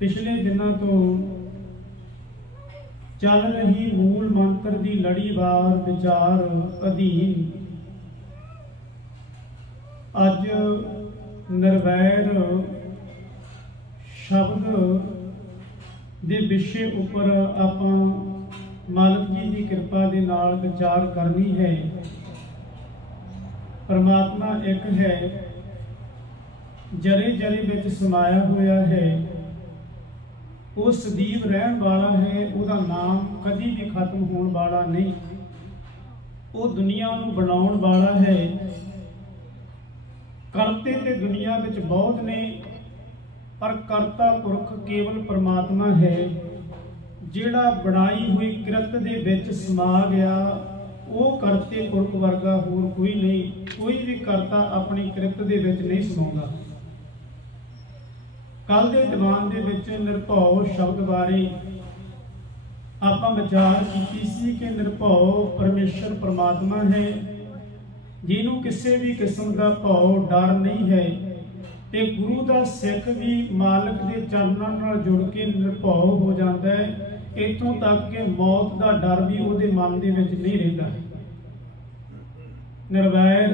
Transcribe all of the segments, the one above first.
पिछले दिनों तो चल रही मूल मंत्र की लड़ीवार विचार अधीन अज निर्वैर शब्द दे विषय उपर आपां मालिक जी की कृपा के नाल विचार करनी है। परमात्मा एक है, जरे जरे विच समाया होया है, वो सदीव रहन वाला है, उसका नाम कभी भी खत्म होने वाला नहीं। वो दुनिया नूं बनाउण वाला है। करते ते दुनिया विच बहुत ने, पर करता पुरख केवल परमात्मा है, जिहड़ा बनाई हुई कृत दे विच समा गया। वो करते पुरख वर्गा होर कोई नहीं। कोई भी करता अपनी कृत दे विच नहीं समाउंदा। कल के दीवान दे विच निरभौ शब्द बारे आपां विचार कीती सी कि निरभौ परमेश्वर परमात्मा है, जिन्हों किसी भी किस्म का भौ डर नहीं है। ते गुरु का सिख भी मालिक के चरणों नाल जुड़ के निरभौ हो जाता है, इतों तक कि मौत का डर भी उहदे मन दे विच नहीं रहिंदा। निर्वैर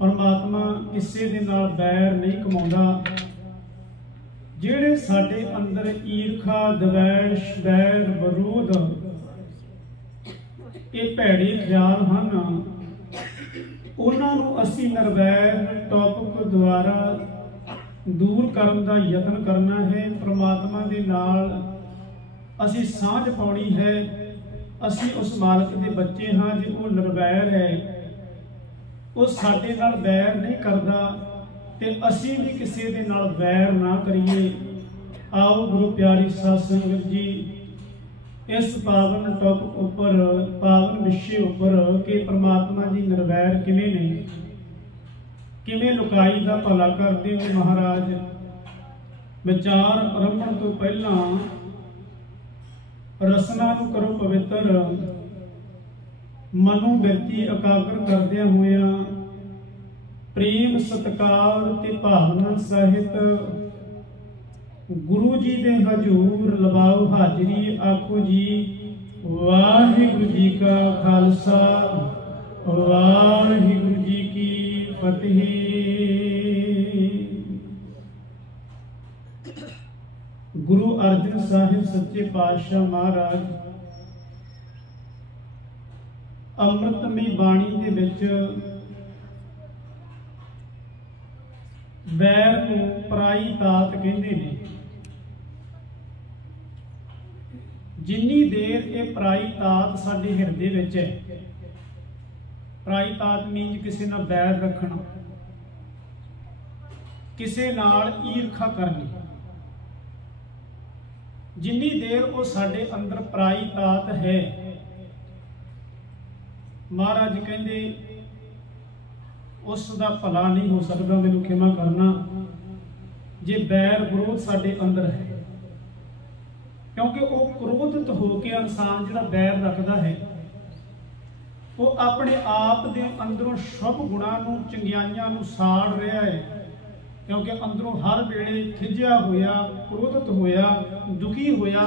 परमात्मा किसी दे नाल बैर नहीं कमाउंदा। ਜਿਹੜੇ ਸਾਡੇ अंदर ईरखा द्वेष बैर विरोध ये भैड़े ख्याल हैं, उन्होंने असी निर्वैर टॉपिक द्वारा दूर करने का यत्न करना है। परमात्मा के नाल असी सांझ पाउणी है। असी उस मालिक के बच्चे हाँ जो वो निर्वैर है, वो साडे नाल बैर नहीं करता ते असी भी किसी दे नाल वैर ना करिए। आओ गुरु प्यारी साध संगत जी इस पावन टॉपिक उपर पावन विषय उपर कि परमात्मा जी निर्वैर किवें ने, किवें लुकाई दा भला करते हो। महाराज विचार आरंभण तो पहला रसना नूं करो पवित्र, मनो बिरती एकाग्र करदियां होइयां प्रेम सत्कार ते भावना सहित गुरु जी दे हजूर लवाओ हाजरी। आखो जी वाहिगुरु जी का खालसा वाहिगुरु जी की फतेह। गुरु अर्जन साहिब सच्चे पातशाह महाराज अमृतमई बाणी दे विच वैर को पराई तात कहते हैं। जिन्नी देर ये पराई तात साडे हिरदे विच है, पराई तात मीन किसी नाल बैर रखना, किसी नाल ईरखा करनी। जिन्नी देर वो साडे अंदर पराई तात है, महाराज कहते उसका भला नहीं हो सकता। मैनू क्षमा करना जे बैर विरोध साडे अंदर है, क्योंकि वो क्रोधित होकर इंसान जिहड़ा बैर रखता है वो अपने आप दे अंदरों शुभ गुणां नूं चंगियाइयां नूं साड़ रहा है। क्योंकि अंदरों हर वेले खिझिया होया, क्रोधित होया, दुखी होया,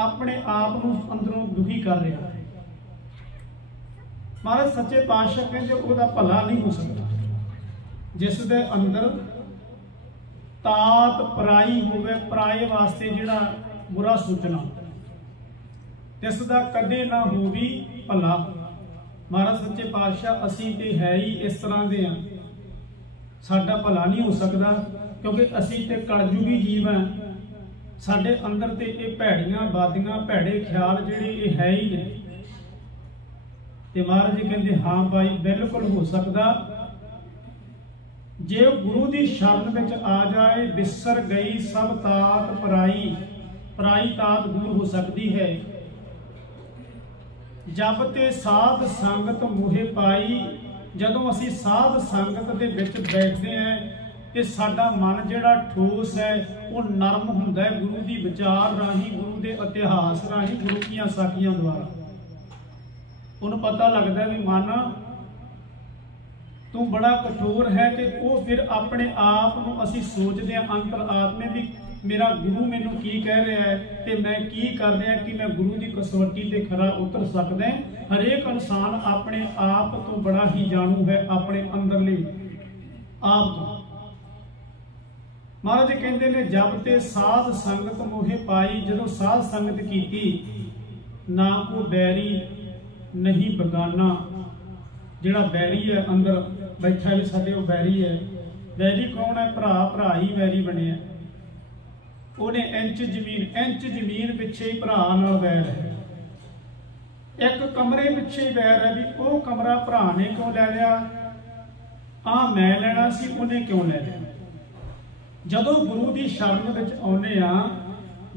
अपने आप नूं अंदरों दुखी कर रहा है। महाराज सच्चे पातशाह कहते उसका भला नहीं हो सकता जिस दे अंदर तात पराई होवे, पराए वास्ते जिहड़ा बुरा सोचना, इसका कदे ना हो भी भला। महाराज सच्चे पातशाह असी ते है ही इस तरह दे हां, साडा भला नहीं हो सकता, क्योंकि असी ते कलयुगी जीव हैं। साडे अंदर ते ये भैड़ियां बादियां भैड़े ख्याल जिहड़े ये है ही ने। ते महाराज जी कहते हाँ भाई बिल्कुल हो सकता। जे गुरु की शरण में आ जाए, बिसर गई सब तात पराई, पराई तात दूर हो सकती है। जब ते साध संगत मोहे पाई, जदों असी साध संगत दे विच बैठते हैं तो साडा मन जिहड़ा ठोस है वो नरम हुंदा है। गुरु की विचार राही, गुरु के इतिहास राही, गुरु की साखियां द्वारा उन्हें पता लगता है भी मन तू बड़ा कठोर है। तो वो फिर अपने आप को असी सोचते हैं अंतर आत्मे भी मेरा गुरु मैनू की कह रहा है ते मैं की कर रहा कि मैं गुरु की कसौटी ते खरा उतर सकदा। हरेक इंसान अपने आप तो बड़ा ही जाणू है, अपने अंदरले आप तो। महाराज कहते ने जब ते साध संगत मोहे पाई, जदों साध संगत कीती ना को बैरी नहीं बगाना। जिहड़ा बैरी है अंदर बैठा भी साडे वो बैरी है। बैरी कौन है? भरा भरा ही बैरी बने। उन्हें इंच जमीन पिछे ही भरा नाल बैर है। एक कमरे पिछे ही बैर है भी वो कमरा भरा ने क्यों लै लिया, मैं लेना सी, उन्हें क्यों लै लिया। जदों गुरु की शरण विच आउंदे आ,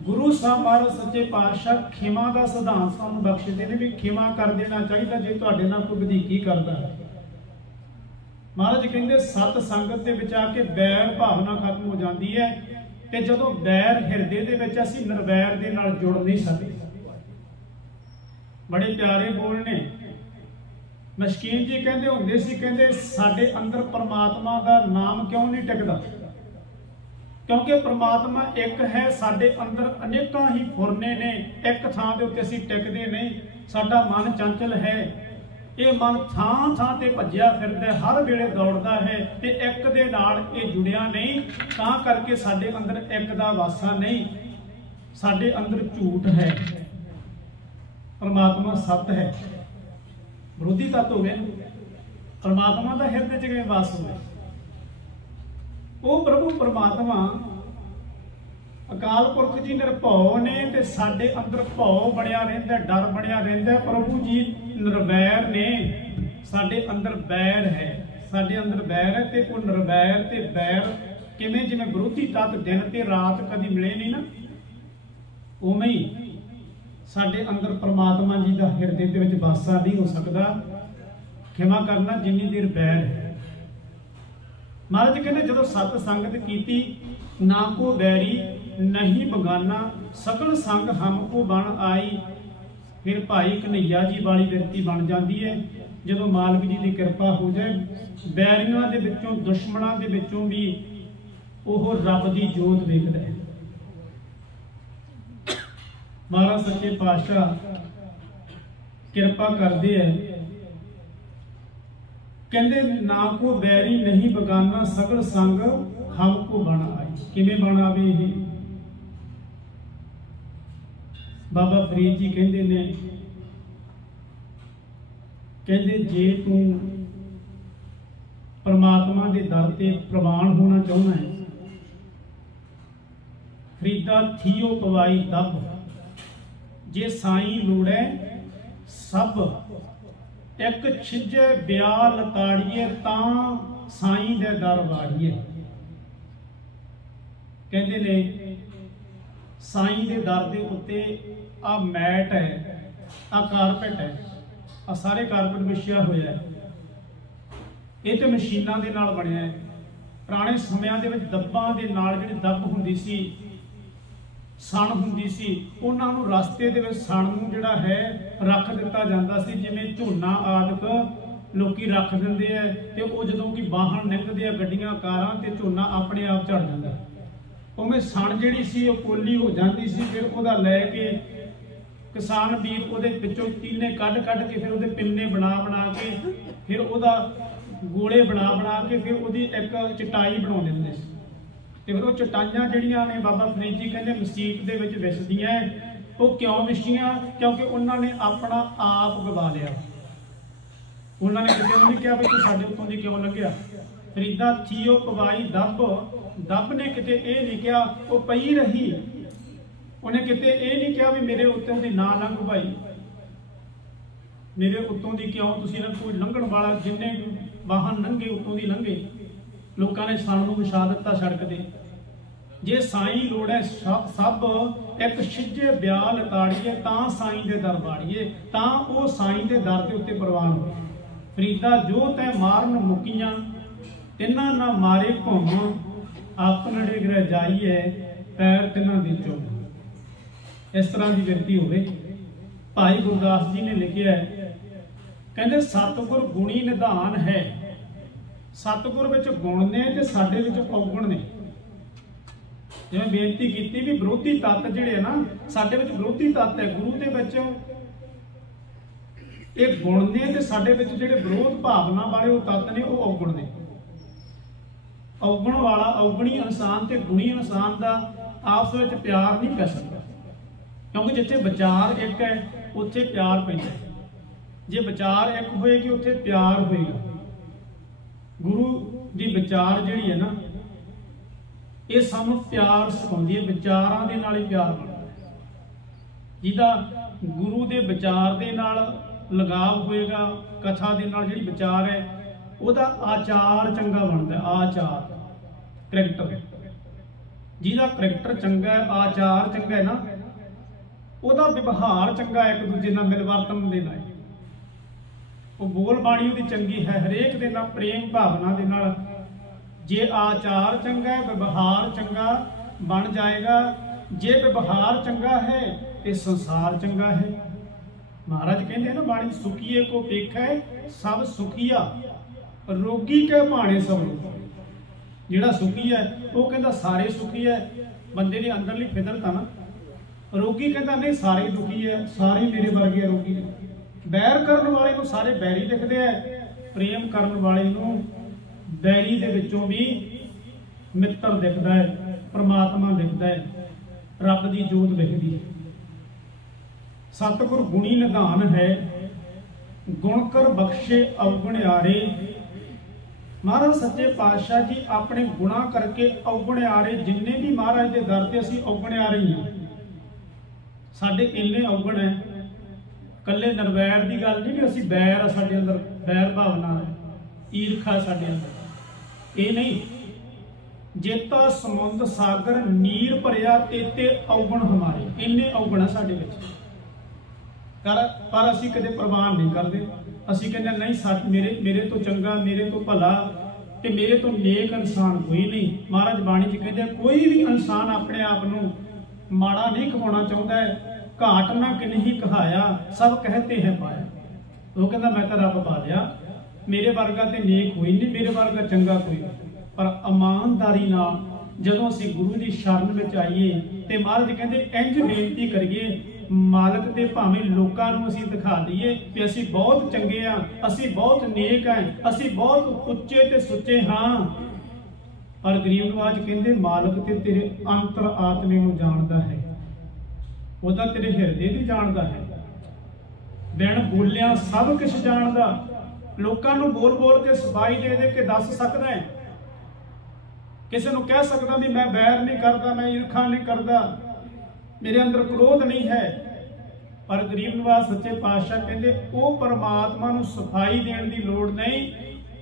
गुरु साहब महाराज सच्चे पातशाह खिमा का सिद्धांत सानूं बख्शदे ने भी खिमा कर देना चाहिए जे तुहाडे नाल कोई वधीकी करदा है। महाराज कहते सत संगत के विच आके बैर भावना खत्म हो जाती है ते जदों बैर हिरदे दे विच असीं निर्वैर दे नाल जुड़ नहीं सकते। बड़े प्यारे बोल ने मशकीन जी कहते हुंदे सी, कहते साडे अंदर परमात्मा का नाम क्यों नहीं टिकदा, क्योंकि परमात्मा एक है, साडे अंदर अनेकां ही फुरने ने, एक थां दे उत्ते असीं टिकदे नहीं। साडा मन चंचल है, ये मन थां थां ते भज्जिया फिरदा, हर वेले दौड़दा है ते एक दे नाल ये जुड़िया नहीं। तां करके साडे अंदर एक दा वासा नहीं, साडे अंदर झूठ है, परमात्मा सत है। विरोधी तत्व हो गए, परमात्मा का हिरदे च किवें वास होवे। वो प्रभु परमात्मा अकाल पुरख जी निरभौ ने ते साडे अंदर भौ बनिया रहिंदा, डर बनिया रहिंदा। प्रभु जी निर्वैर ने, साडे अंदर बैर है, साडे अंदर बैर है ते वो निर्वैर ते बैर किवें जिवें विरोधी तत्त दिन ते रात कदी मिले नहीं ना, उवें ही साडे अंदर परमात्मा जी का हिरदे दे विच वासा नहीं हो सकता। खिमा करना जिन्नी देर बैर है। महाराज कहते जदों सत संगत कीती ना को बैरी नहीं बगाना, सगल संग हमको बन आई। फिर भाई कन्हैया जी वाली बिरती बन जाती है। जदों मालक जी की कृपा हो जाए, बैरियां दे विचों दुश्मनां दे विचों भी ओह रब की जोत वेखदा है। महाराज सच्चे पातशाह कृपा करते हैं, कहते ना को बैरी नहीं बगाना, सगल संग हमको बन आई। किवें बन आवे ये? बाबा फरीद जी कहते ने, कहते जे तू परमात्मा के दर ते प्रवान होना चाहना है, फरीदा थियो पवाई दब, जे साईं लोड़े सब, एक छिजे ब्याह लताड़िए तां साईं दे दर वाड़िए। कहते ने साईं दे दर दे उत्ते आ मैट है, आ कारपेट है, आ सारे कारपेट विछिया होया है। ये तो मशीनां दे नाल बनिया है। पुराने समयां दे विच दब्बां दे नाल जिहड़ी दब हुंदी सी, सण हुंदी सी, उन्हां नूं रस्ते दे विच सण नूं जिहड़ा है रख दिता जांदा सी। जिवें झोना आदक लोकी रख दिंदे है ते वो जदों कि वाहन निकलदे आ, गड्डियां कारां, ते झोना अपने आप झड़ जांदा। उवें सण जिहड़ी सी वो पोली हो जांदी सी। फिर उहदा लै के किसान वीर उहदे विचों तीने कढ के फिर उहदे पिन्ने बना के फिर उहदा गोले बना के फिर उहदी एक चटाई बना दिंदे सी। ते फिर वो चटाइयां जिहड़ियां ने बाबा फरीद जी कहते मसीत दे विच विसदियां। वो क्यों विसदियां? क्योंकि उन्होंने अपना आप गवा लिया। उन्होंने किसी नहीं कहा भी तू साडे उत्तों दी क्यों लंघिया। फरीदा थियो पवाई दब, दब ने किते ये नहीं कहा वो पई रही। उन्हें किते ये नहीं कहा भी मेरे उत्तों दी ना लंघ भाई, मेरे उत्तों दी क्यों तुसीं कोई लंघण वाला जिन्ने वाहन लंघे उत्तों दी लंघे। लोगों ने सानू विछा दिता सड़क दे। जे साईं लोड़े सब, एक छिजे ब्याह लताड़िए तां साईं दे दर वाड़िए, तां वो साईं दे दर दे उत्ते प्रवान हो। फरीदा जो तै मारन मुकियां, तिन्हां ना मारे घुम, अपनड़े ग्रह जाइए पैर तिन्हां दी चुम। इस तरह की बिरती होवे। भाई गुरदास जी ने लिखिया है, कहते सतगुर गुणी निधान है। सतगुर विच गुण ने ते साडे विच औगण ने। जिवें बेनती की भी विरोधी तत्त जिहड़े है ना, साडे विच विरोधी तत्त है गुरु दे विच ये गुण ने, ते साडे विच जिहड़े विरोध भावना वाले वो तत्त ने, वो अवगुण ने। अवगुण वाला अवगुणी इंसान ते गुणी इंसान का आपस में प्यार नहीं पै सकता, क्योंकि जिथे विचार एक है उत्थे प्यार पैंदा है। जे विचार एक होएगी उत्थे प्यार होएगा। गुरु की विचार जिहड़ी है ना, ये सानू प्यार सिखाउंदी है, विचारां दे नाल ही प्यार बनदा है। जिहदा गुरु के विचार दे नाल लगाव होएगा, कथा दे नाल जिहड़ी विचार है, ਉਹਦਾ आचार चंगा बनता है। आचार करैक्टर, जिहदा करैक्टर चंगा है, आचार चंगा है ना, ਉਹਦਾ व्यवहार चंगा है, एक दूजे नाल मिलवर्तन दे नाल, वो बोल बाणी ਉਹਦੀ चंगी है, हरेक दे नाल प्रेम भावना दे नाल। जे आचार चंगा है, व्यवहार चंगा बन जाएगा। जे व्यवहार चंगा है तो संसार चंगा है। महाराज कहते ना बाणी, सुखीए को पेखा सब सुखिया, रोगी के भाने सब रोग। जिहड़ा सुखी है वो कहता सारे सुखी है, बंदे की अंदरली फितरत है ना। रोगी कहता नहीं सारे दुखी है, सारे मेरे वर्गे रोगी ने। बैर करने वाले को सारे बैरी दिखते हैं, प्रेम करने वाले को बैरी दे विचों भी मित्र दिखता है, परमात्मा दिखता है, रब की जोत दिखती है। सतगुर गुणी निधान है, गुण कर बख्शे अवगुणियारे। महाराज सच्चे पातशाह जी अपने गुणा करके अवगुणियारे, जिन्ने भी महाराज के दर से असीं अवगुणियारे ही हैं। साडे इन्ने अवगुण है, कल्ले नरवैर की गल नहीं भी असीं बैर, साडे अंदर बैर भावना है, ईरखा साडे अंदर, ये नहीं। जेता समुंद सागर नीर भरिया तेते अवगुण हमारे, इन्ने अवगुण है साडे विच। पर असीं कदे प्रवान नहीं करते। असीं कहते नहीं मेरे तो चंगा, मेरे तो भला ते मेरे तो नेक इंसान कोई नहीं। महाराज बाणी च कहते कोई भी इंसान अपने आप नूं माड़ा नहीं कहाना चाहता है। घाट ना किन्हीं कहाया, सब कहते हैं पाया। वो कहता मैं तो रब पा लिया, मेरे वर्गा ते नेक कोई नहीं, मेरे वर्गा चंगा कोई नहीं। पर ईमानदारी नाल जदों असीं गुरु की शरण में आईए ते महाराज कहते इंज बेनती करिए, मालक दे भावें लोकां नूं असीं दिखा दईए कि असीं बहुत चंगे हाँ, असीं बहुत नेक हैं, असीं बहुत उच्चे ते सुच्चे हाँ। पर गरीब नवाज कहते मालक ते तेरे अंतर आत्मे नूं जाणदा है, वो तो तेरे हिरदे की जानता है। बिन बोलिया सब कुछ जानता, लोगों को बोल बोल के सफाई दे के दस सकता है। किसी को कह सकता भी मैं बैर नहीं करता, मैं ईर्खा नहीं करता, मेरे अंदर क्रोध नहीं है। पर गरीब नवाज सच्चे पातशाह कहते वो परमात्मा नूं सफाई देने की लोड़ नहीं,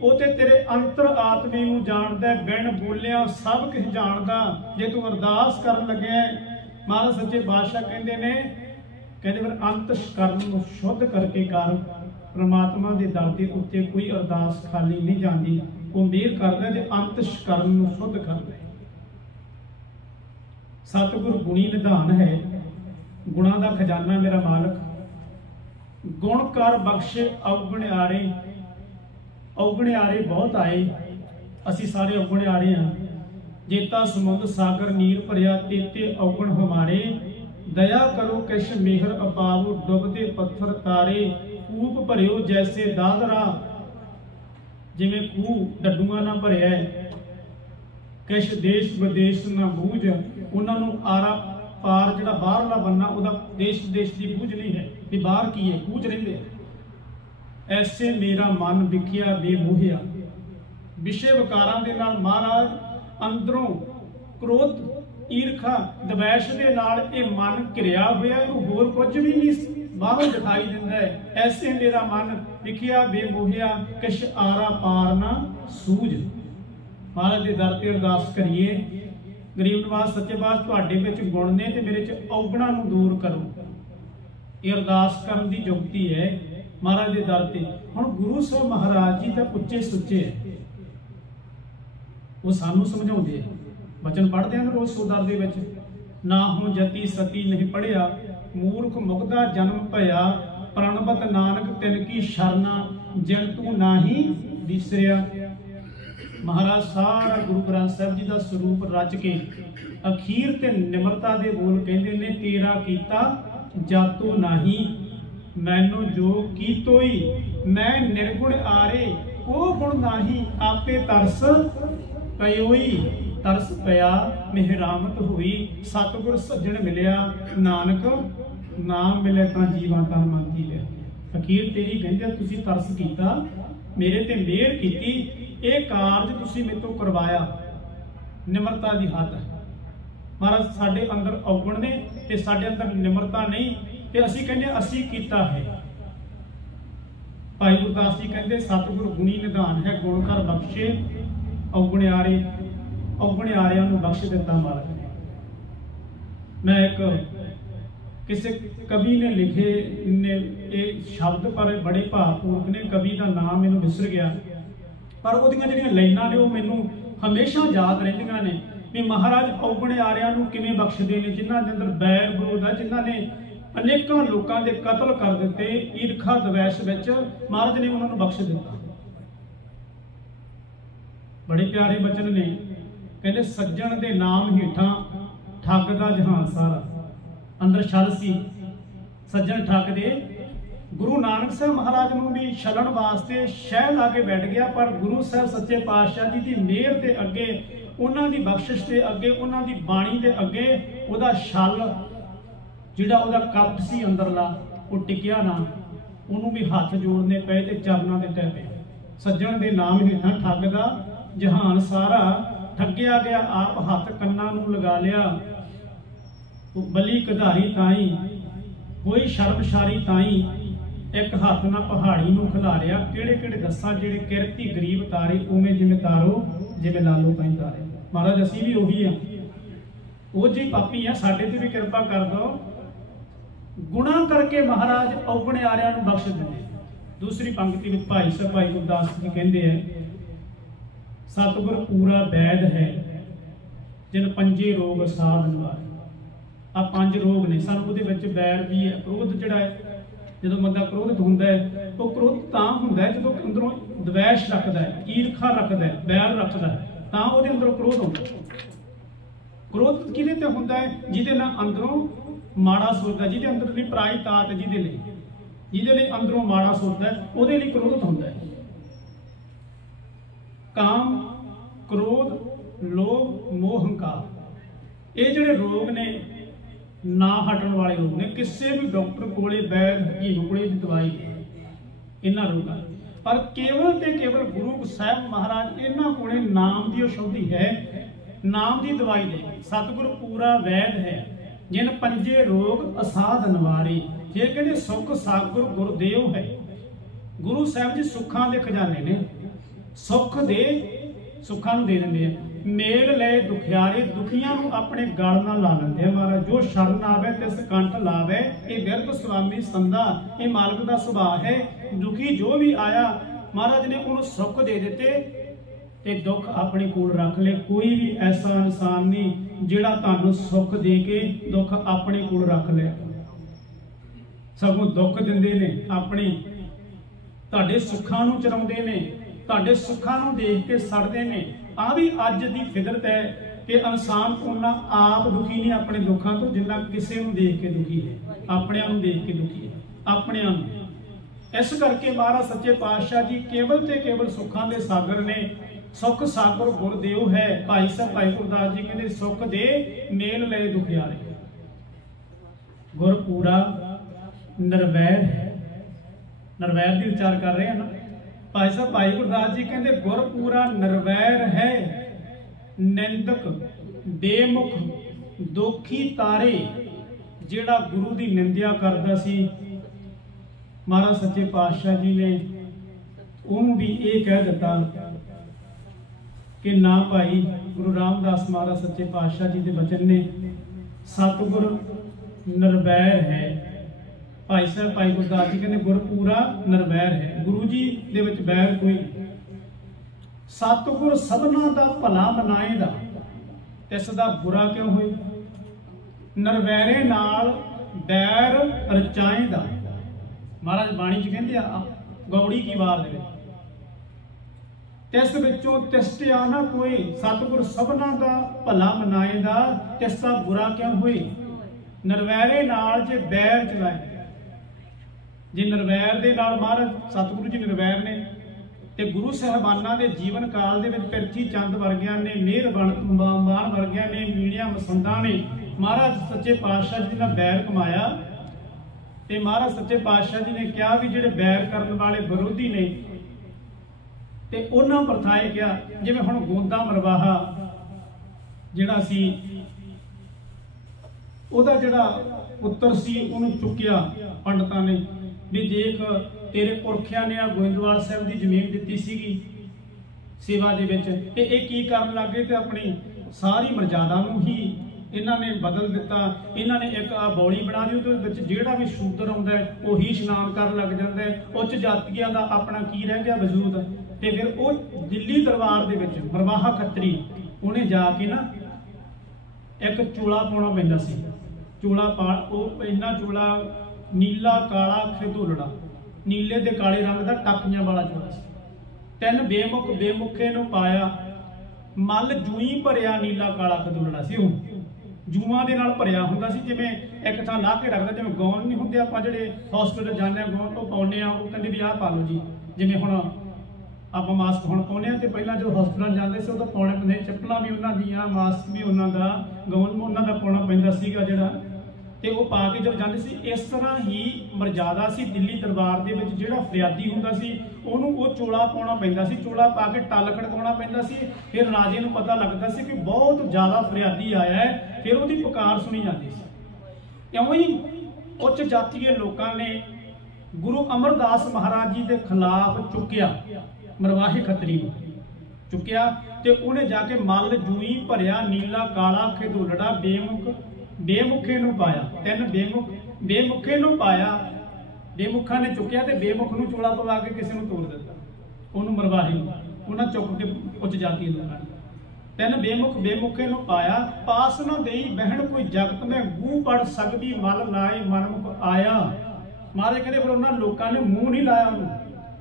वो ते तेरे अंतर आत्मे नूं जानदा है, बिन बोलिया सब कुछ जानदा। जे तू अरदास करन लगे, महाराज सच्चे पातशाह कहते ने, कहते फिर अंतशकरण नूं शुद्ध करके कर। परमात्मा के दर के उत्ते कोई अरदास खाली नहीं जाती, वो मेहर करदा जे अंतशकरण नूं शुद्ध कर दे। सतगुर गुणी निधान है, गुणा का खजाना मेरा मालक। गुण कर बख्शे अवगुणियारे, अवगुणियारे बहुत आए, असी सारे अवगुणियारे हाँ। जेता समुंद सागर नीर भरिया तेते अवगुण हमारे। दया करो किश मेहर अपावो, डुबदे पत्थर तारे। कूप भरियो जैसे दादरा, जिवें खूह डड्डूआं नाल भरिया है। किश देश विदेश ना बूझ, उन्हां नूं आरा पार जिहड़ा बाहरला बन्ना उहदा देश विदेश की बूझ नहीं है भी बाहर की है, बूझ रहिंदे। ऐसे मेरा मन विखिया बेमोहिया, विषय विकारां दे नाल महाराज अंदरों क्रोध ईर्खा दवैश दे नाल ये मन घिरिया होया, इहनूं होर कुछ भी नहीं बाहरों दिखाई दिंदा है। ऐसे मेरा मन विखिया बेमोहिया, किश आरा पार ना सूझ। महाराज के दर ते अरदास करिए, गरीब नवाज सच्चे पातशाह तुहाडे विच गुण ने ते मेरे च अवगुणां नूं दूर करो। ये अरदास करन दी जुगती है महाराज के दर ते। हुण गुरु साहब महाराज जी तां उच्चे सुच्चे है, वो सानू समझाउंदे वचन पढ़ते हैं रोज सो दर दे विच। ना हुण जति सती नहीं पढ़िया, मूर्ख मुगदा जन्म भया। प्रणबत नानक तिन की शरणा, जिन तू नाही विसरिया। महाराज सारा गुरु ग्रंथ साहिब जी का स्वरूप रच के अखीर ते निमरता दे बोल कहते ने, तेरा कीता जातो नाही, मैनू जो कीतोई, मैं निर्गुण आरे ओ गुण नाही, आपे तरस पयोई, तरस पया मेहरामत हुई, सतगुर सज्जन मिलिया, नानक नाम मिले तां जीवां तन मन जी लिया। अखीर तेरी कहंदे तुसीं तरस कीता, मेरे ते मेहर कीती, ਇਹ ਕਾਰਜ ਤੁਸੀਂ ਮੇਰੇ ਤੋਂ ਕਰਵਾਇਆ। ਨਿਮਰਤਾ ਦੀ ਹੱਦ ਹੈ ਮਹਾਰਾਜ, ਸਾਡੇ ਅੰਦਰ ਔਗਣ ਨੇ ਤੇ ਸਾਡੇ ਅੰਦਰ ਨਿਮਰਤਾ ਨਹੀਂ, ਤੇ ਅਸੀਂ ਕਹਿੰਦੇ ਅਸੀਂ ਕੀਤਾ ਹੈ। ਭਾਈ ਗੁਰਦਾਸ ਜੀ ਕਹਿੰਦੇ ਸਤਿਗੁਰ ਗੁਣੀ ਨਿਧਾਨ ਹੈ, ਗੁਣ ਕਰ ਬਖਸ਼ੇ ਔਗਣਿਆਰੇ, ਔਗਣਿਆਰਿਆਂ ਨੂੰ ਬਖਸ਼ ਦਿੱਤਾ ਮਾਲਕ ਨੇ। ਮੈਂ ਇੱਕ ਕਿਸੇ ਕਵੀ ਨੇ ਲਿਖੇ ਨੇ ਇਹ ਸ਼ਬਦ, ਪਰ ਬੜੇ ਭਾਵਪੂਰਕ ਨੇ, ਕਵੀ ਦਾ ਨਾਮ ਮੈਨੂੰ ਵਿਸਰ ਗਿਆ, पर ਉਹਦੀਆਂ ਜਿਹੜੀਆਂ ਲਾਈਨਾਂ ਨੇ ਉਹ ਮੈਨੂੰ ਹਮੇਸ਼ਾ ਯਾਦ ਰਹਿੰਦੀਆਂ ਨੇ ਵੀ ਮਹਾਰਾਜ ਔਗਣਿਆਰਿਆਂ ਨੂੰ ਕਿਵੇਂ ਬਖਸ਼ਦੇ ਨੇ, ਜਿਨ੍ਹਾਂ ਦੇ ਅੰਦਰ ਬੈਰ ਵਿਰੋਧ ਹੈ, ਜਿਨ੍ਹਾਂ ਨੇ ਅਨੇਕਾਂ ਲੋਕਾਂ ਦੇ ਕਤਲ ਕਰ ਦਿੱਤੇ, ਈਰਖਾ ਦਵੈਸ਼ ਵਿੱਚ, ਮਹਾਰਾਜ ਨੇ ਉਹਨਾਂ ਨੂੰ ਬਖਸ਼ ਦਿੱਤਾ। ਬੜੇ ਪਿਆਰੇ ਬਚਨ ਨੇ, ਕਹਿੰਦੇ ਸੱਜਣ ਦੇ ਨਾਮ ਹੇਠਾਂ ਠੱਗ ਦਾ ਜਹਾਨ ਸਾਰਾ। ਅੰਦਰ ਛਲ ਸੀ, ਸੱਜਣ ਠੱਗ ਦੇ। गुरु नानक साहब महाराज ਨੂੰ भी ਛਲਣ ਵਾਸਤੇ ਸ਼ਹਿ ਲਾ ਕੇ ਬੈਠ ਗਿਆ, ਪਰ ਗੁਰੂ ਸਾਹਿਬ ਸੱਚੇ ਪਾਤਸ਼ਾਹ ਜੀ ਦੀ ਮਿਹਰ ਦੇ ਅੱਗੇ, ਉਹਨਾਂ ਦੀ ਬਖਸ਼ਿਸ਼ ਦੇ ਅੱਗੇ, ਉਹਨਾਂ ਦੀ ਬਾਣੀ ਦੇ ਅੱਗੇ ਉਹਦਾ ਛਲ ਜਿਹੜਾ ਉਹਦਾ ਕਪਟ ਸੀ ਅੰਦਰਲਾ ਉਹ ਟਿਕਿਆ ਨਾ, ਉਹਨੂੰ ਵੀ ਹੱਥ ਜੋੜਨੇ ਪਏ ਤੇ ਚਰਨਾਂ ਦੇ ਟਹਿ ਪਏ। ਸੱਜਣ ਦੇ ਨਾਮ ਹੇਠਾਂ ਠੱਗ ਦਾ ਜਹਾਨ ਸਾਰਾ, ਠੱਗਿਆ ਗਿਆ ਆਪ ਹੱਥ ਕੰਨਾਂ ਨੂੰ ਲਗਾ ਲਿਆ, ਬਲੀ ਕਧਾਰੀ ਤਾਈ ਕੋਈ ਸ਼ਰਮਸ਼ਾਰੀ ਤਾਈ, ਇੱਕ ਹੱਥ ਨਾਲ ਪਹਾੜੀ ਨੂੰ ਖਿਲਾਰਿਆ, ਕਿਹੜੇ ਕਿਹੜੇ ਦੱਸਾਂ ਜਿਹੜੇ ਕਿਰਤੀ ਗਰੀਬ ਤਾਰੇ, ਉਵੇਂ ਜਿਵੇਂ ਤਾਰੋ ਜਿਵੇਂ ਲਾਲੋ ਤਾਈ ਤਾਰੇ। ਮਹਾਰਾਜ ਅਸੀਂ ਵੀ ਉਹੀ ਆ, ਉਹ ਜੀ ਪਾਪੀ ਆ, ਸਾਡੇ ਤੇ ਵੀ ਕਿਰਪਾ ਕਰ ਦੋ। ਗੁਨਾਹ ਕਰਕੇ ਮਹਾਰਾਜ ਔਗਣਿਆਰਿਆਂ ਨੂੰ ਬਖਸ਼ ਦਿੰਦੇ। ਦੂਸਰੀ ਪੰਕਤੀ ਵਿੱਚ ਭਾਈ ਸਾਹਿਬ ਭਾਈ ਗੁਰਦਾਸ ਜੀ ਕਹਿੰਦੇ ਹੈ, ਸਤਿਗੁਰ ਪੂਰਾ ਵੈਦ ਹੈ, ਜਿਨ ਪੰਜੇ ਰੋਗ ਸਾਧ ਨਿਵਾਰੇ। ਆ ਪੰਜ ਰੋਗ ਨੇ ਸਾਨੂੰ, ਉਹਦੇ ਵਿੱਚ ਬੈਰ ਵੀ ਹੈ, ਕ੍ਰੋਧ ਜਿਹੜਾ ਹੈ, ਜਦੋਂ ਬੰਦਾ ਕ੍ਰੋਧਿਤ ਹੁੰਦਾ ਹੈ, ਉਹ ਕ੍ਰੋਧ ਤਾਂ ਹੁੰਦਾ ਹੈ ਜਦੋਂ ਅੰਦਰੋਂ ਦਵੈਸ਼ ਰੱਖਦਾ ਹੈ, ਈਰਖਾ ਰੱਖਦਾ ਹੈ, ਬੈਰ ਰੱਖਦਾ ਹੈ, ਤਾਂ ਉਹਦੇ ਅੰਦਰੋਂ ਕ੍ਰੋਧ ਹੁੰਦਾ। ਕ੍ਰੋਧ ਕਿਹਦੇ ਤੇ ਹੁੰਦਾ ਹੈ? ਜਿਹਦੇ ਨਾਲ ਅੰਦਰੋਂ ਮਾੜਾ ਸੋਚਦਾ, ਜਿਹਦੇ ਅੰਦਰ ਦੀ ਪਰਾਈ ਤਾਤ, ਜਿਹਦੇ ਲਈ ਅੰਦਰੋਂ ਮਾੜਾ ਸੋਚਦਾ, ਉਹਦੇ ਲਈ ਕ੍ਰੋਧਿਤ ਹੁੰਦਾ ਹੈ। ਕਾਮ, ਕ੍ਰੋਧ, ਲੋਭ, ਮੋਹ, ਹੰਕਾਰ, ਇਹ ਜਿਹੜੇ ਰੋਗ ਨੇ ਨਾ ਹਟਣ ਵਾਲੇ ਰੋਗ ਨੇ। ਕਿਸੇ ਵੀ ਡਾਕਟਰ ਕੋਲੇ, ਵੈਦ ਹਕੀਮ ਕੋਲੇ ਦਵਾਈ ਇਹਨਾਂ ਰੋਗਾਂ, ਪਰ ਕੇਵਲ ਤੇ ਕੇਵਲ ਗੁਰੂ ਸਾਹਿਬ ਮਹਾਰਾਜ ਇਹਨਾਂ ਕੋਲੇ ਨਾਮ ਦੀ ਔਸ਼ਧੀ ਹੈ, ਨਾਮ ਦੀ ਦਵਾਈ ਦੇ। ਸਤਿਗੁਰ ਪੂਰਾ ਵੈਦ ਹੈ, ਜਿਨ ਪੰਜੇ ਰੋਗ ਅਸਾਧ ਨਿਵਾਰੇ। ਜੇ ਕਹਿੰਦੇ ਸੁਖ ਸਾਗਰ ਗੁਰਦੇਵ ਹੈ, ਗੁਰੂ ਸਾਹਿਬ ਜੀ ਸੁੱਖਾਂ ਦੇ ਖਜ਼ਾਨੇ ਨੇ, ਸੁੱਖ ਦੇ, ਸੁੱਖਾਂ ਨੂੰ ਦੇ ਦਿੰਦੇ ਆ। ਮੇਲ ਲੈ ਦੁਖਿਆਰੇ, ਦੁਖੀਆਂ ਨੂੰ ਆਪਣੇ ਗਲ ਨਾਲ ਲਾ ਲੈਂਦੇ ਆ ਮਹਾਰਾਜ। ਜੋ ਸ਼ਰਨ ਆਵੇ ਤਿਸ ਕੰਠ ਲਾਵੇ, ਇਹ ਬਿਰਧ ਸੁਆਮੀ ਸੰਦਾ, ਇਹ ਮਾਲਕ ਦਾ ਸੁਭਾਅ ਹੈ। ਦੁਖੀ ਜੋ ਵੀ ਆਇਆ ਮਹਾਰਾਜ ਨੇ ਉਹਨੂੰ ਸੁੱਖ ਦੇ ਦਿੱਤੇ ਤੇ ਦੁੱਖ ਆਪਣੇ ਕੋਲ ਰੱਖ ਲਏ। ਕੋਈ ਵੀ ਐਸਾ ਇਨਸਾਨ ਨਹੀਂ ਜਿਹੜਾ ਤੁਹਾਨੂੰ ਸੁੱਖ ਦੇ ਕੇ ਦੁੱਖ ਆਪਣੇ ਕੋਲ ਰੱਖ ਲੈ, ਸਗੋਂ ਦੁੱਖ ਦਿੰਦੇ ਨੇ, ਆਪਣੇ ਤੁਹਾਡੇ ਸੁੱਖਾਂ ਨੂੰ ਚਰਾਉਂਦੇ ਨੇ, ਤੁਹਾਡੇ ਸੁੱਖਾਂ ਨੂੰ ਦੇਖ ਕੇ ਸੜਦੇ ਨੇ। ਆ ਵੀ ਅੱਜ ਦੀ ਫਿਦਰਤ ਹੈ ਕਿ ਇਨਸਾਨ ਉਹਨਾਂ ਆਪ ਦੁਖੀ ਨਹੀਂ ਆਪਣੇ ਦੁੱਖਾਂ ਤੋਂ, ਜਿੰਨਾ ਕਿਸੇ ਨੂੰ ਦੇਖ ਕੇ ਦੁਖੀ ਹੈ, ਆਪਣਿਆਂ ਨੂੰ ਦੇਖ ਕੇ ਦੁਖੀ ਹੈ, ਆਪਣਿਆਂ ਨੂੰ। ਇਸ ਕਰਕੇ ਮਹਾਰਾਜ ਸੱਚੇ ਪਾਤਸ਼ਾਹ ਜੀ ਕੇਵਲ ਤੇ ਕੇਵਲ ਸੁੱਖਾਂ ਦੇ ਸਾਗਰ ਨੇ। ਸੁੱਖ ਸਾਗਰ ਗੁਰਦੇਵ ਹੈ। ਭਾਈ ਸਾਹਿਬ ਭਾਈ ਗੁਰਦਾਸ ਜੀ ਕਹਿੰਦੇ ਸੁੱਖ ਦੇ ਮੇਲ ਲਏ ਦੁਖਿਆਰੇ। ਗੁਰ ਪੂਰਾ ਨਿਰਵੈਰ ਹੈ। ਨਿਰਵੈਰ ਦੀ ਵਿਚਾਰ ਕਰ ਰਹੇ ਹਨ ਨਾ। ਭਾਈ ਸਾਹਿਬ ਭਾਈ ਗੁਰਦਾਸ ਜੀ ਕਹਿੰਦੇ ਗੁਰ ਪੂਰਾ ਨਿਰਵੈਰ ਹੈ, ਨਿੰਦਕ ਬੇਮੁਖ ਦੋਖੀ ਤਾਰੇ। ਜਿਹੜਾ ਗੁਰੂ ਦੀ ਨਿੰਦਿਆ ਕਰਦਾ ਸੀ ਮਹਾਰਾਜ ਸੱਚੇ ਪਾਤਸ਼ਾਹ ਜੀ ਨੇ ਉਹਨੂੰ ਵੀ ਇਹ ਕਹਿ ਦਿੱਤਾ ਕਿ ਨਾ ਭਾਈ। ਗੁਰੂ ਰਾਮਦਾਸ ਮਹਾਰਾਜ ਸੱਚੇ ਪਾਤਸ਼ਾਹ ਜੀ ਦੇ ਬਚਨ ਨੇ, ਸਤਿਗੁਰ ਨਿਰਵੈਰ ਹੈ। ਭਾਈ ਸਾਹਿਬ ਭਾਈ ਗੁਰਦਾਸ ਜੀ ਕਹਿੰਦੇ ਗੁਰ ਪੂਰਾ ਨਿਰਵੈਰ ਹੈ, ਗੁਰੂ ਜੀ ਦੇ ਵਿੱਚ ਬੈਰ ਕੋਈ ਨਹੀਂ। ਸਤਿਗੁਰ ਸਭਨਾ ਦਾ ਭਲਾ ਮਨਾਏਦਾ, ਇਸ ਦਾ ਬੁਰਾ ਕਿਉਂ ਹੋਏ। ਨਿਰਵੈਰੇ ਨਾਲ ਬੈਰ ਰਚਾਏਦਾ। ਮਹਾਰਾਜ ਬਾਣੀ ਚ ਕਹਿੰਦੇ ਆ ਗੌੜੀ ਕੀ ਵਾਰ ਦੇ ਵਿੱਚ, तिस विचों तिसटिया ना कोई, सतगुर सबना दा भला मनाएदा, तिसदा बुरा क्यों होए। नरवैरे नाल जे बैर चलाए, जे नरवैर दे नाल महाराज सतगुरु जी नरवैर ने, ते गुरु साहबाना के जीवन काल दे विच पिरथी चंद वर्गिया ने, मेहर मान वर्गिया ने, मीणिया मसंदा ने महाराज सच्चे पातशाह जी ने बैर कमाया। ते महाराज सच्चे पातशाह जी ने कहा भी जिहड़े बैर करने वाले विरोधी ने ते उन्हां प्रथाए क्या, जिवें हुण गोंदा मरवाहा जिहड़ा सी ਉਹਦਾ ਜਿਹੜਾ ਪੁੱਤਰ ਸੀ ਉਹਨੂੰ ਚੁੱਕਿਆ ਪੰਡਤਾਂ ਨੇ ਵੀ ਦੇਖ ਤੇਰੇ ਪੁਰਖਿਆਂ ਨੇ ਆ ਗੋਇੰਦਵਾਲ ਸਾਹਿਬ ਦੀ ਜ਼ਮੀਨ ਦਿੱਤੀ ਸੀਗੀ ਸੇਵਾ ਦੇ ਵਿੱਚ, ਤੇ ਇਹ ਕੀ ਕਰਨ ਲੱਗੇ ਤੇ ਆਪਣੀ ਸਾਰੀ ਮਰਜ਼ਾਦਾ ਨੂੰ ਹੀ ਇਹਨਾਂ ਨੇ ਬਦਲ ਦਿੱਤਾ। ਇਹਨਾਂ ਨੇ ਇੱਕ ਆ ਬੌਲੀ ਬਣਾ ਲਈ, ਉਹਦੇ ਵਿੱਚ ਜਿਹੜਾ ਵੀ ਸ਼ੂਦਰ ਆਉਂਦਾ ਉਹੀ ਇਸ਼ਨਾਨ ਕਰਨ ਲੱਗ ਜਾਂਦਾ ਹੈ। ਉੱਚ ਜਾਤੀਆਂ ਦਾ ਆਪਣਾ ਕੀ ਰਹਿ ਗਿਆ ਵਜੂਦ। ਤੇ ਫਿਰ ਉਹ ਦਿੱਲੀ ਦਰਬਾਰ ਦੇ ਵਿੱਚ ਮਰਵਾਹਾ ਖੱਤਰੀ ਉਹਨੇ ਜਾ ਕੇ ਨਾ ਇੱਕ ਚੋਲਾ ਪਾਉਣਾ ਪੈਂਦਾ ਸੀ। चोला पा वो इन्ना चोला नीला काला खिदुलड़ा, नीले ते काले रंग का टाकियां वाला चोला सी। तीन बेमुखे नूं पाया, मल जूई भरिया नीला काला खिदुलड़ा सी। जूआं दे नाल भरिया हुंदा सी, जिवें एक थां ला के रखदा, जिवें गौन नहीं हुंदे आपां जिहड़े हॉस्पिटल जाने गौन तो पाउने आ, वो कहंदे भी आह पा लो जी। जिवें हुण आपां मास्क हुण पाउने आ ते पहिलां जो हॉस्पिटल जांदे सी उदों पाउने पैंदे, चप्पलां भी उन्हां दीयां, मास्क भी उन्हां दा, गौन उन्हां दा पाउणा पैंदा सीगा जिहड़ा, ਤੇ ਉਹ ਪਾ ਕੇ ਜਦ ਜਾਂਦੇ ਸੀ। ਇਸ ਤਰ੍ਹਾਂ ਹੀ ਮਰਜ਼ਾਦਾ ਸੀ ਦਿੱਲੀ ਦਰਬਾਰ ਦੇ ਵਿੱਚ। ਜਿਹੜਾ ਫਰਿਆਦੀ ਹੁੰਦਾ ਸੀ ਉਹਨੂੰ ਉਹ ਚੋਲਾ ਪਾਉਣਾ ਪੈਂਦਾ ਸੀ, ਚੋਲਾ ਪਾ ਕੇ ਟੱਲ ਖੜਕਾਉਣਾ ਪੈਂਦਾ ਸੀ। ਫਿਰ ਰਾਜੇ ਨੂੰ ਪਤਾ ਲੱਗਦਾ ਸੀ ਕਿ ਬਹੁਤ ਜ਼ਿਆਦਾ ਫਰਿਆਦੀ ਆਇਆ ਹੈ, ਫਿਰ ਉਹਦੀ ਪੁਕਾਰ ਸੁਣੀ ਜਾਂਦੀ ਸੀ। ਇਉਂ ਹੀ ਉੱਚ ਜਾਤੀਏ ਲੋਕਾਂ ਨੇ ਗੁਰੂ ਅਮਰਦਾਸ ਮਹਾਰਾਜ ਜੀ ਦੇ ਖਿਲਾਫ ਚੁੱਕਿਆ, ਮਰਵਾਹੇ ਖੱਤਰੀ ਨੂੰ ਚੁੱਕਿਆ, ਤੇ ਉਹਨੇ ਜਾ ਕੇ ਮਲ ਜੂਈ ਭਰਿਆ ਨੀਲਾ ਕਾਲਾ ਖਿਦੁਲੜਾ बेमुखे नूं पाया। तीन बेमुखे नूं पाया, बेमुखा ने चुकिया ते बेमुख नूं चोला पवा के किसी नूं तोड़ दिता, उहनूं मरवाही नूं उन्हां चुक के उच्च जाती लोकां ने। तीन बेमुखे नूं पाया, पास न देई बहन कोई जगत में गूह पड़ सकदी, मल लाए मनमुख आया। महाराज कहते फिर उन्हां लोकां ने मूँह नहीं लाया उहनूं।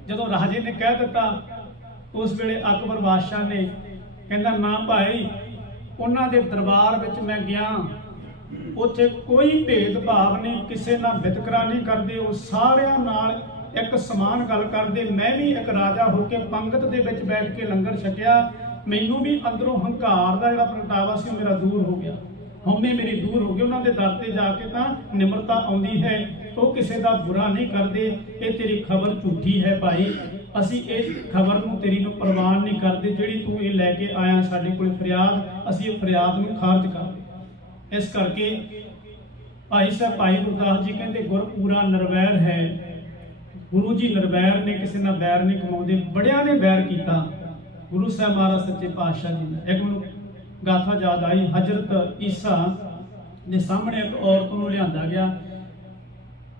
जदों राजे ने कह दिता उस वेले अकबर बादशाह ने कहंदा ना भाई, उन्हां दे दरबार विच मैं गया, उत्थे कोई भेदभाव नहीं, किसी नाल वितकरा नहीं करते, वो सारियां नाल एक समान गल करते। मैं भी एक राजा होकर पंगत दे विच बैठ के लंगर छकिया, मैनूं भी अंदरों हंकार दा जिहड़ा प्रगटावा सी मेरा दूर हो गया, हौमे मेरी दूर हो गई। उन्हां दे दर ते जाके तां निमरता आउंदी है, वो किसी दा बुरा नहीं करते। ये तेरी खबर झूठी है भाई, असी इस खबर नूं तेरी नूं प्रवान नहीं करते, जिहड़ी तूं ये लैके आया साडे कोल फरियाद, असी इह फरियाद नूं खारिज कर। इस करके भाई साहब भाई गुरदास जी कहते गुर पूरा नरवैर है। गुरु जी नरवैर ने, किसी ना बैर नहीं कमाते, बड़िया ने बैर किया गुरु साहब महाराज सच्चे पातशाह जी ने। एक मैनूं गाथा याद आई, हजरत ईसा के सामने एक औरत नूं लिआंदा गया,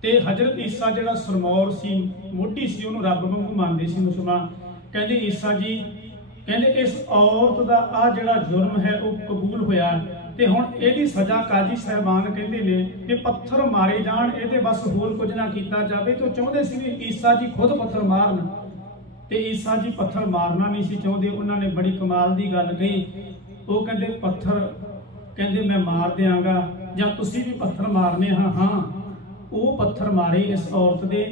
ते हजरत ईसा जिहड़ा सरमौर सी, मोटी सी, उहनूं रब वांगू मानदे सी मुसलमान। कहंदे ईसा जी, कहंदे इस औरत दा आ जिहड़ा जुर्म है वो कबूल होया, ते हुण इहदी सज़ा काजी साहबान कहंदे ने कि पत्थर मारे जाण, इहदे बस होर कुछ ना कीता जावे। तो चाहुंदे सी भी ईसा जी खुद पत्थर मारन, ते ईसा जी पत्थर मारना नहीं सी चाहुंदे। उन्हां ने बड़ी कमाल दी गल कही, वो कहंदे पत्थर, कहंदे मैं मार देंगा जां तुसीं भी पत्थर मारने। हाँ वो पत्थर मारे इस औरत दे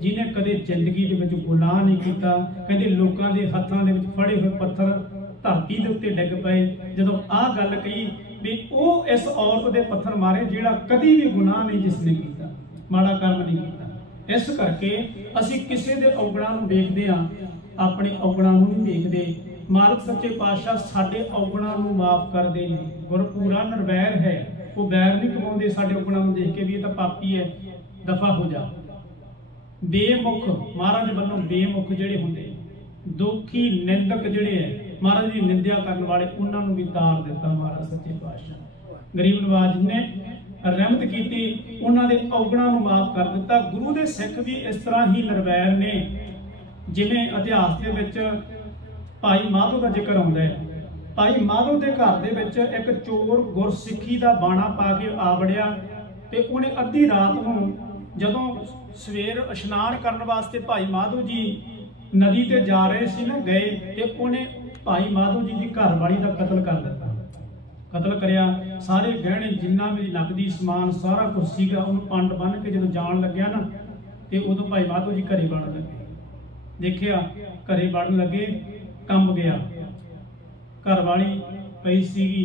जिन्हें कदे जिंदगी दे विच गुनाह नहीं कीता। कहंदे लोकां दे हत्थां दे विच फड़े हुए पत्थर धरती दे उत्ते डिग पए। जदों आह गल कही भी वो इस औरत दे पत्थर मारे जिहड़ा कदी भी गुनाह नहीं जिसने कीता, माड़ा कर्म नहीं कीता। इस करके असीं किसी दे औगणां नूं वेखदे हां, अपने औगणां नूं नहीं वेखदे। मालक सच्चे पातशाह साडे औगणां नूं माफ करदे ने। गुर पूरा नरवैर है, वो बैर नहीं कमाउंदे साडे औगणां नूं देख के भी ये तां पापी है, दफा हो जा। बेमुख महाराज वल्लों बेमुख जिहड़े हुंदे, दुखी निंदक जिहड़े है, महाराज की निंदिया करने वाले उन्होंने भी तार दिता महाराज सच्चे पातशाह। गरीब नवाज ने रहमत की, उन्होंने औगणा नूं माफ कर दिता। गुरु के सिख भी इस तरह ही नरवैर ने। जिवें इतिहास के विच भाई माधो का जिक्र आउंदा है, भाई माधो के घर दे विच एक चोर गुरसिੱਖੀ का बाणा पा के आ वड़िया, ते उन्हें अद्धी रात नूं जदों सवेर इशनान करने वास्ते भाई माधो जी नदी ते जा रहे सी ना, गए ते उन्हें भाई माधो जी की घरवाली का कतल कर दिता। कतल करिया, सारे गहने जिन्ना भी नकदी समान सारा कुछ सीगा उन्हें पंड बन के जो जान लग्या ना, तो उदों भाई माधो जी घरे बढ़न लगे। देखिया घरे बढ़न लगे, कंब गया, घरवाली पई सीगी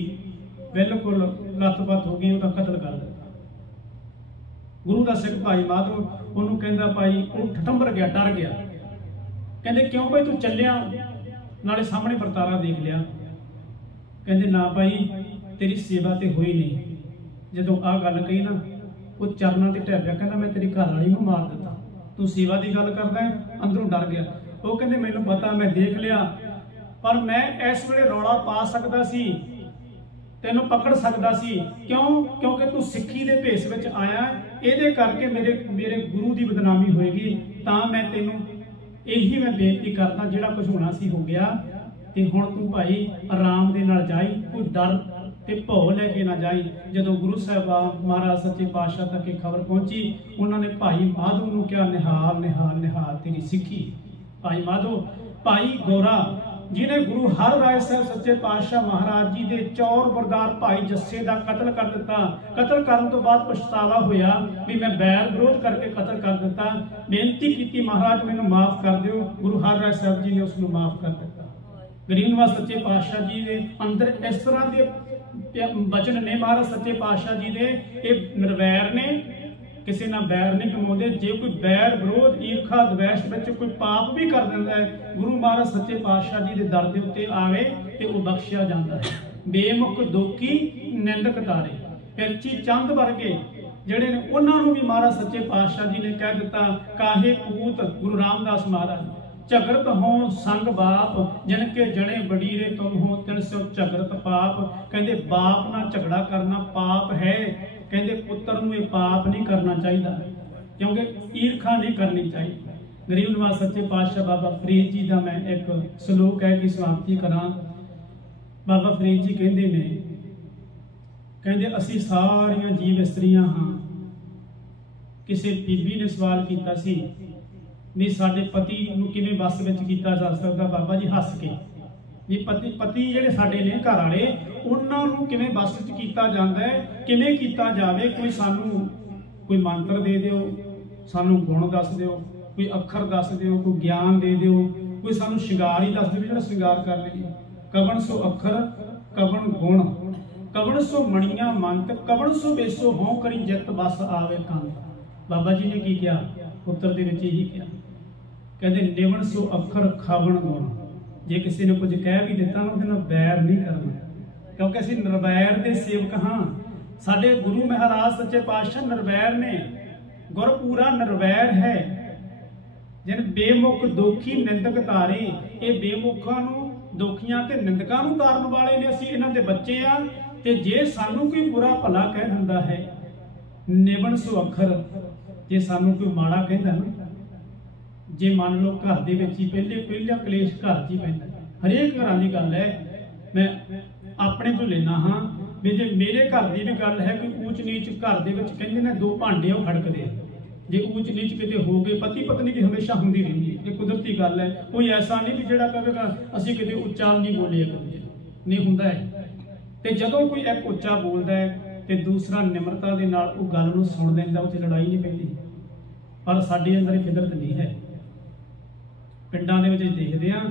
बिल्कुल लत्त-पत्त हो गई, उसका कतल कर दिता। गुरु का सिख भाई माधो उन्होंने कहता भाई वो ठठंबर गया, डर गया। कहते क्यों भाई तू चलिया, नाले सामने परतारा देख लिया। कहते ना भाई तेरी सेवा तो हुई नहीं। जो आ गल कही ना, वो चरणों से ढह पिया, कहता मैं तेरी घरवाली को मार दिता, तू सेवा की गल करदा है। अंदरों डर गया। वो कहते मैनूं पता, मैं देख लिया, पर मैं इस वेले रौला पा सकदा सी, तेनों पकड़ सकदा सी। क्यों? क्योंकि तू सिੱਖੀ ਦੇ ਭੇਸ ਵਿੱਚ आया, ਇਹਦੇ करके मेरे गुरु की बदनामी होएगी। ਤਾਂ मैं तेनों यही मैं बेनती करदा, ਜਿਹੜਾ कुछ होना सी हो गया, ਤੇ ਹੁਣ तू भाई आराम ਦੇ ਨਾਲ ਜਾਈ, कोई डर ਤੇ ਭੌ ਲੈ ਕੇ ना जाई। ਜਦੋਂ गुरु ਸਾਹਿਬਾਨ महाराज सच्चे पातशाह तक ये खबर पहुंची, उन्होंने भाई माधो ਨੂੰ ਕਿਹਾ ਨਿਹਾਲ ਨਿਹਾਲ ਨਿਹਾਲ तेरी सिੱਖੀ। भाई माधो, भाई गौरा जिन्हें गुरु हर राय साहब सच्चे पातशाह महाराज जी के चौर बरदार भाई जस्से का कतल कर दिता। कतल करने तो बाद पछतावा होया भी मैं बैर विरोध करके कतल कर दिता। बेनती की महाराज मैनू माफ कर दो। गुरु हर राय साहब जी ने उसको माफ कर दिता। गरीब निवास सच्चे पातशाह जी के अंदर इस तरह के वचन ने महाराज सच्चे पातशाह जी के, ये निर्वैर ने, किसी ना बैर नहीं कमाते। जे कोई बैर विरोध ईर्खा द्वेष में कोई पाप भी कर दिंदा है, गुरु महाराज सच्चे पातशाह जी के दर के उत्ते आवे ते वो बख्शिया जाता है। बेमुख दोखी निंदक तारे, पिरची चंद वर्गे ਜਿਹੜੇ ਨੇ ਉਹਨਾਂ ਨੂੰ ਵੀ महाराज सच्चे पातशाह जी ने कह दिता, काहे पूत गुरु रामदास महाराज झगड़त हो संग बाप, जिनके जने बडीरे तुम हो तिन सो झगड़त पाप। कहते बाप ना झगड़ा करना पाप है, कहते पुत्र नूं ये पाप नहीं करना चाहिए, क्योंकि ईर्खा नहीं करनी चाहिए। गरीब निवास सच्चे पातशाह बाबा फरीद जी का मैं एक सलोक है कि समाप्ति करा। बाबा फरीद जी कहते ने, कहते असी सारियां जीव इस्त्रियां हाँ। किसी बीबी ने सवाल किया सी भी साडे पति नूं किवें बस विच कीता जा सकदा। बाबा जी हस के भी पति जिहड़े साडे ने घर वाले, उन्हां नूं किवें बस विच कीता जांदा है, किवें कीता जावे। कोई सानूं कोई मंत्र दे दिओ, सानूं गुण दस दिओ, कोई अखर दस दिओ, कोई ज्ञान दे दिओ, कोई सानूं श्रृंगार ही दस दिओ जिहड़ा श्रृंगार कर लईए। कवण सो अखर कवण गुण, कवण सो मणियां मंत, कवण सो बेसो हों करी जित बस आवे कंत। बाबा जी ने की किया? उत्तर दे विच यही किया, कहते निवण सो अखर खावण गुण। जे किसी ने कुछ कह भी दिता ना, उहदे नाल बैर नहीं करना, क्योंकि असीं निर्वैर दे सेवक हाँ। साडे गुरु महाराज सच्चे पातशाह निर्वैर ने, गुरपूरा निर्वैर है। जिन बेमुख दोखी निंदक तारे, ये बेमुखां नूं दोखियां ते निंदकां नूं तारन वाले ने। असीं इन्हां दे बच्चे आ, ते जे सानूं कोई बुरा भला कह दिंदा है, निवण सो अखर, जे सानूं कोई माड़ा कहंदा ना, जे मान लो घर दे विच ही पहला कलेश घर च ही पैंदा, हरेक घरां दी गल है। मैं अपने तो लेना हाँ भी जे मेरे घर की भी गल है, कोई ऊच नीच घर दे विच कहंदे ने दो भांडे वो खड़कदे, जे ऊच नीच किते हो गए, पति पत्नी की हमेशा हुंदी रहिंदी है, ये कुदरती गल है। कोई ऐसा नहीं भी जिहड़ा कहेगा असीं किते उच्चा नहीं बोले, एक दूजे नहीं हुंदा है। ते जदों कोई एक उच्चा बोलदा है ते दूसरा निमरता दे नाल उह गल नूं सुण लैंदा, उत्थे लड़ाई नहीं पैंदी। पर साडे अंदर ये फितरत नहीं है। पिंडां दे विच देखदे आ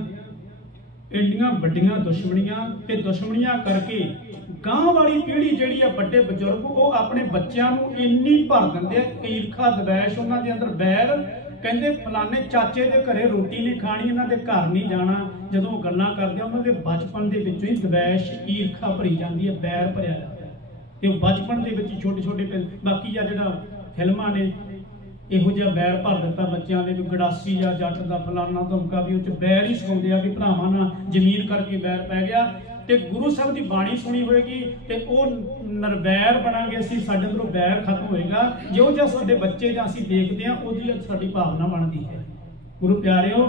एडियां वड्डियां दुश्मनियां ते दुश्मनियां करके गांव वाली पीढ़ी जिहड़ी आ, बड़े बजुर्ग वो अपने बच्चों नूं इन्नी भर दिंदे आ, ईर्खा द्वेष उन्हां दे अंदर बैर। कहंदे फलाने चाचे दे घरे रोटी नहीं खानी, इन्हां दे घर नहीं जाना। जदों गल्लां करदे आ, उन्हां दे बचपन दे विचों ही द्वेष ईर्खा भरी जांदी है, बैर भरिया जांदा है। ते बचपन दे विच छोटे छोटे बाकी आ जिहड़ा फिल्मां ने इहो जिहा बैर भर दिता बच्चों ने भी, गड़ासी या जट का फलाना धमका भी उस बैर ही सिखाते आ भी भरावां नाल जमीन करके बैर पै गया। तो गुरु साहब की बाणी सुनी होएगी तो वह निर्वैर बनांगे, असीं साडे अंदरों बैर खत्म होएगा। जो जिहा साडे बच्चे जां असीं देखदे हां उह जी साडी भावना बनदी है। गुरु प्यारिओ,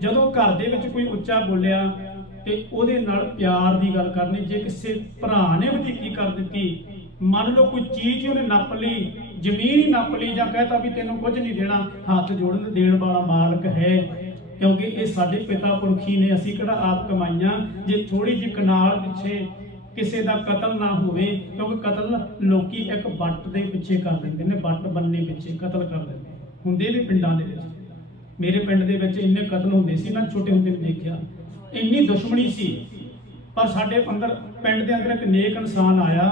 जदों घर दे विच कोई उच्चा बोलिया ते ओहदे नाल प्यार की गल करनी। जे किसी भरा ने वधीकी कर दित्ती, मान लो कोई चीज़ ही उन्हें नप ली, जमीन ही नप ली, जां कहता भी तेनों कुछ नहीं देना, हाथ जोड़न देण वाला मालक है। क्योंकि ये साडे पिता पुरखी ने, असीं किहड़ा आप कमाईआं। जे थोड़ी जी कनाल पिछे किसी का कतल ना होवे, क्योंकि कतल लोकी एक बट दे पिछे कर दिंदे ने, बट बनने पिछे कतल कर दिंदे हुंदे भी पिंडां दे विच। मेरे पिंड दे विच इन्ने कतल हुंदे सी, मैं छोटे हुंदे देखिआ, इन्नी दुश्मनी सी। पर साडे अंदर पिंड दे अंदर एक नेक इंसान आया,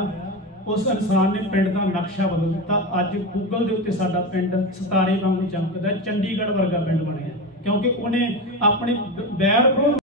उस इंसान ने पिंड का नक्शा बदल दिता। अज गूगल के उत्ते साडा पिंड सितारे वांगू चमकदा, चंडीगढ़ वर्गा पिंड बनिया, क्योंकि उन्हें अपने बैर विरोध